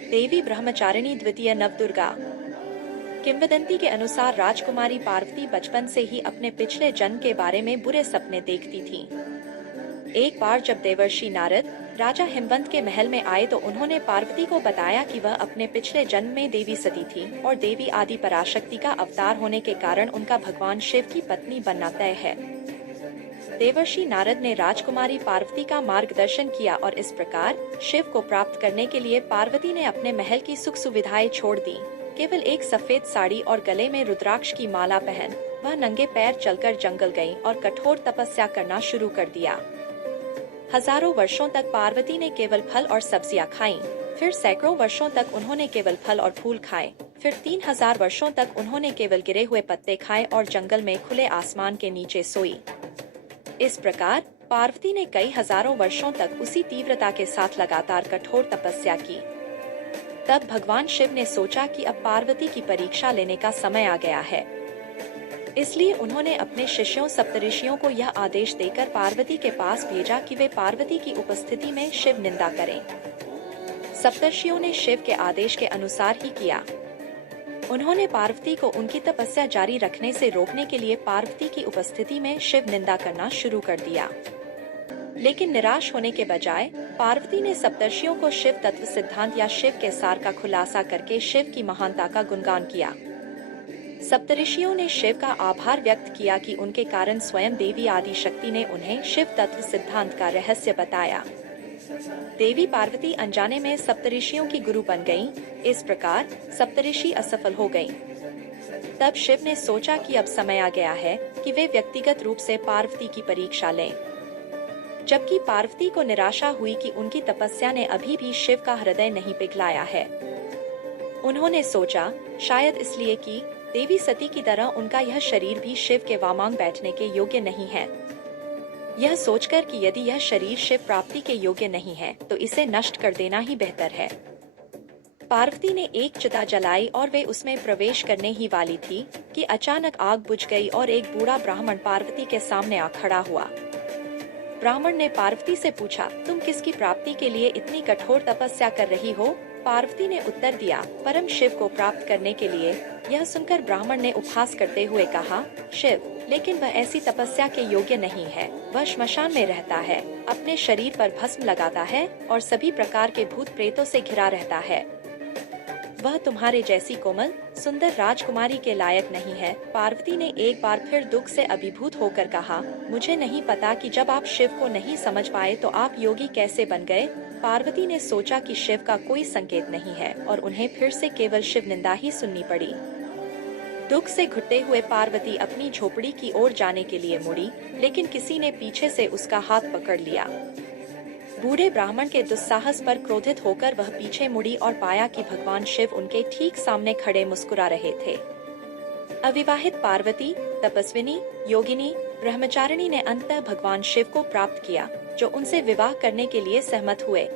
देवी ब्रह्मचारिणी द्वितीय नवदुर्गा। किंवदंती के अनुसार राजकुमारी पार्वती बचपन से ही अपने पिछले जन्म के बारे में बुरे सपने देखती थी। एक बार जब देवर्षि नारद राजा हिमवंत के महल में आए तो उन्होंने पार्वती को बताया कि वह अपने पिछले जन्म में देवी सती थी और देवी आदि पराशक्ति का अवतार होने के कारण उनका भगवान शिव की पत्नी बनना तय है। देवर्षि नारद ने राजकुमारी पार्वती का मार्गदर्शन किया और इस प्रकार शिव को प्राप्त करने के लिए पार्वती ने अपने महल की सुख सुविधाएं छोड़ दी। केवल एक सफेद साड़ी और गले में रुद्राक्ष की माला पहन वह नंगे पैर चलकर जंगल गई और कठोर तपस्या करना शुरू कर दिया। हजारों वर्षों तक पार्वती ने केवल फल और सब्जियां खाईं, फिर सैकड़ों वर्षों तक उन्होंने केवल फल और फूल खाए, फिर 3000 वर्षों तक उन्होंने केवल गिरे हुए पत्ते खाए और जंगल में खुले आसमान के नीचे सोई। इस प्रकार पार्वती ने कई हजारों वर्षों तक उसी तीव्रता के साथ लगातार कठोर तपस्या की। तब भगवान शिव ने सोचा कि अब पार्वती की परीक्षा लेने का समय आ गया है। इसलिए उन्होंने अपने शिष्यों सप्तऋषियों को यह आदेश देकर पार्वती के पास भेजा कि वे पार्वती की उपस्थिति में शिव निंदा करें। सप्तर्षियों ने शिव के आदेश के अनुसार ही किया। उन्होंने पार्वती को उनकी तपस्या जारी रखने से रोकने के लिए पार्वती की उपस्थिति में शिव निंदा करना शुरू कर दिया। लेकिन निराश होने के बजाय पार्वती ने सप्तर्षियों को शिव तत्व सिद्धांत या शिव के सार का खुलासा करके शिव की महानता का गुणगान किया। सप्तऋषियों ने शिव का आभार व्यक्त किया कि उनके कारण स्वयं देवी आदि शक्ति ने उन्हें शिव तत्व सिद्धांत का रहस्य बताया। देवी पार्वती अनजाने में सप्तऋषियों की गुरु बन गईं। इस प्रकार सप्तऋषि असफल हो गईं। तब शिव ने सोचा कि अब समय आ गया है कि वे व्यक्तिगत रूप से पार्वती की परीक्षा लें। जबकि पार्वती को निराशा हुई कि उनकी तपस्या ने अभी भी शिव का हृदय नहीं पिघलाया है। उन्होंने सोचा शायद इसलिए कि देवी सती की तरह उनका यह शरीर भी शिव के वामांग बैठने के योग्य नहीं है। यह सोचकर कि यदि यह शरीर शिव प्राप्ति के योग्य नहीं है तो इसे नष्ट कर देना ही बेहतर है। पार्वती ने एक चिता जलाई और वे उसमें प्रवेश करने ही वाली थी कि अचानक आग बुझ गई और एक बूढ़ा ब्राह्मण पार्वती के सामने आ खड़ा हुआ। ब्राह्मण ने पार्वती से पूछा, तुम किसकी प्राप्ति के लिए इतनी कठोर तपस्या कर रही हो? पार्वती ने उत्तर दिया, परम शिव को प्राप्त करने के लिए। यह सुनकर ब्राह्मण ने उपहास करते हुए कहा, शिव, लेकिन वह ऐसी तपस्या के योग्य नहीं है। वह श्मशान में रहता है, अपने शरीर पर भस्म लगाता है और सभी प्रकार के भूत प्रेतों से घिरा रहता है। वह तुम्हारे जैसी कोमल सुंदर राजकुमारी के लायक नहीं है। पार्वती ने एक बार फिर दुख से अभिभूत होकर कहा, मुझे नहीं पता कि जब आप शिव को नहीं समझ पाए तो आप योगी कैसे बन गए। पार्वती ने सोचा कि शिव का कोई संकेत नहीं है और उन्हें फिर से केवल शिव निंदा ही सुननी पड़ी। दुख से घुटते हुए पार्वती अपनी झोपड़ी की ओर जाने के लिए मुड़ी, लेकिन किसी ने पीछे से उसका हाथ पकड़ लिया। बूढ़े ब्राह्मण के दुस्साहस पर क्रोधित होकर वह पीछे मुड़ी और पाया कि भगवान शिव उनके ठीक सामने खड़े मुस्कुरा रहे थे। अविवाहित पार्वती, तपस्विनी, योगिनी, ब्रह्मचारिणी ने अंततः भगवान शिव को प्राप्त किया, जो उनसे विवाह करने के लिए सहमत हुए।